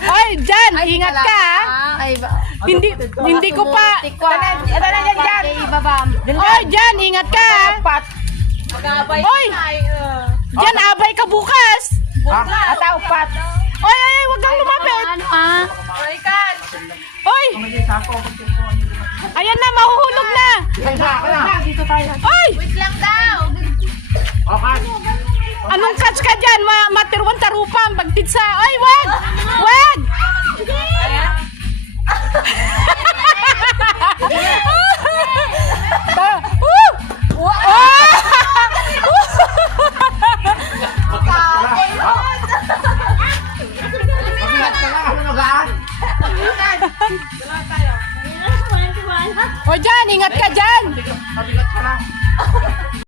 Oy, Jan, ingat ka ha. Hindi ko pa. Ito na dyan. Oy, Jan, ingat ka ha. Oy, Jan, abay ka bukas. Ataw pat. Oy, wag kang lumapit. Oy, ayan na, mahuhulog na. Dito tayo. Oy, Wait lang daw. anong catch ka dyan? Matirwan tarupang, bagtid sa. Oy, wag! Wag! Oh!